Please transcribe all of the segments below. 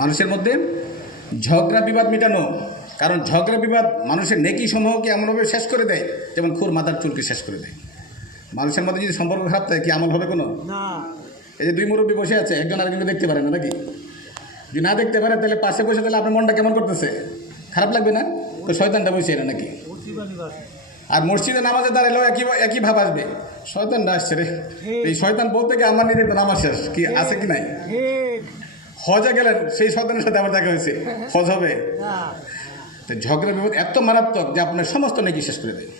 মানুষের মধ্যে ঝগড়া বিবাদ মেটানো কারণ ঝগড়া বিবাদ মানুষের নেকি সমূহকে এমনভাবে শেষ করে দেয় যেমন খুর মাথার চুলকে শেষ করে দেয়। মানুষের মধ্যে যদি সম্পর্ক খারাপ থাকে কি আমল হবে কোনো? এই যে দুই মুরব্বী বসে আছে একজন আরেকজনকে দেখতে পারে না নাকি? যদি না দেখতে পারে তাহলে পাশে বসে তাহলে আপনার মনটা কেমন করতেছে? খারাপ লাগবে না? তো শয়তানটা বসে না নাকি? আর মসজিদে নামাজে দাঁড়ালেও একই একই ভাব আসবে। শয়তানটা আসছে রে। এই শয়তান বলতে গিয়ে আমার নিজের নামাজ শেষ। কি আছে কি নাই? হজে গেলেন সেই শয়তানের সাথে আমার দেখা হয়েছে। হজ হবে। তো ঝগড়া বিপদ এত মারাত্মক যে আপনার সমস্ত নাকি শেষ করে দেয়।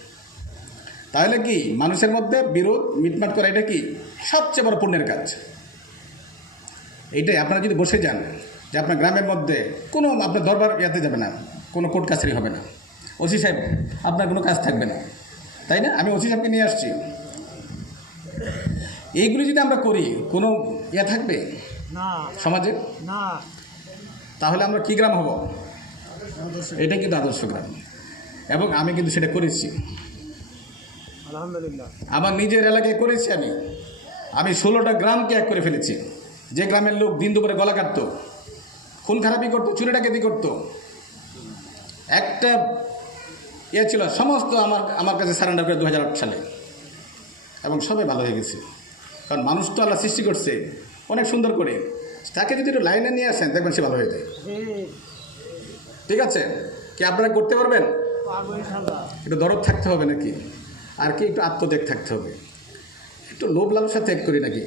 তাহলে কি মানুষের মধ্যে বিরোধ মিটমাট করা এটা কি সবচেয়ে বড় পুণ্যের কাজ? এইটাই আপনারা যদি বসে যান যে আপনার গ্রামের মধ্যে কোনো আপনার দরবার ইয়াতে যাবে না কোনো কোর্ট কাছারি হবে না। ওসি সাহেব আপনার কোনো কাজ থাকবে না। তাই না? আমি ওসি সাহেবকে নিয়ে আসছি। এইগুলি যদি আমরা করি কোনো ইয়া থাকবে? না। সমাজে? না। তাহলে আমরা কী গ্রাম হব? এটা কিন্তু আদর্শ গ্রাম। এবং আমি কিন্তু সেটা করেছি। আলহামদুলিল্লাহ। আমার নিজের এলাকায় করেছি আমি। আমি ষোলোটা গ্রামকে এক করে ফেলেছি। যে গ্রামের লোক দিন দুপুরে গলা কাটতো খুন খারাপি করতো চুরি ডাকাতি করতো। একটা ইয়ে ছিল সমস্ত আমার আমার কাছে সারেন্ডার করে দু হাজার আট সালে। এবং সবাই ভালো হয়ে গেছে। কারণ মানুষ তো আল্লাহ সৃষ্টি করছে। অনেক সুন্দর করে। তাকে যদি একটু লাইনে নিয়ে আসেন দেখবেন সে ভালো হয়ে যায়। ঠিক আছে? কি আপনারা করতে পারবেন? পারব একটু দরদ থাকতে হবে নাকি? আর কি একটু আত্মত্যাগ থাকতে হবে। একটু লোভ লালসা ত্যাগ করি নাকি?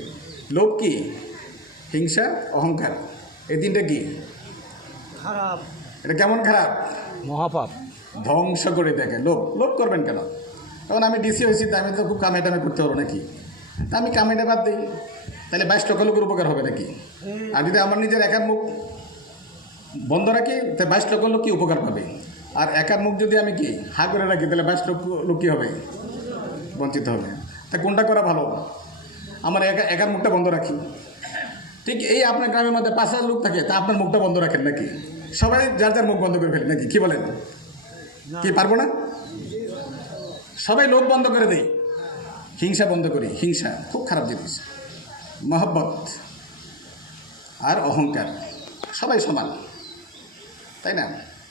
লোভ কি? হিংসা অহংকার? এই তিনটা কি? খারাপ। এটা কেমন খারাপ? মহাপাপ। ধ্বংস করে দেখে। লোভ লোভ করবেন কেন? তখন আমি ডিসি হয়েছি তা আমি তো খুব কামে টামে করতে পারব নাকি? তা আমি কামেটা বাদ দিই। তাহলে বাইশ লক্ষ লোকের উপকার হবে নাকি? আর যদি আমার নিজের একার মুখ বন্ধ রাখি তাহলে বাইশ লক্ষ লোক কি উপকার পাবে? আর একার মুখ যদি আমি কি হা করে রাখি তাহলে বাইশ লক্ষ লোক কী হবে? বঞ্চিত হবে। তা কোনটা করা ভালো? আমার একা একার মুখটা বন্ধ রাখি। ঠিক এই আপনার গ্রামের মধ্যে পাঁচ হাজার লোক থাকে তা আপনার মুখটা বন্ধ রাখেন নাকি? সবাই যার যার মুখ বন্ধ করে ফেলেন নাকি? কি বলেন? কি পারব না? সবাই লোক বন্ধ করে দেই। হিংসা বন্ধ করি হিংসা খুব খারাপ জিনিস। মহব্বত আর অহংকার সবাই সমান তাই না?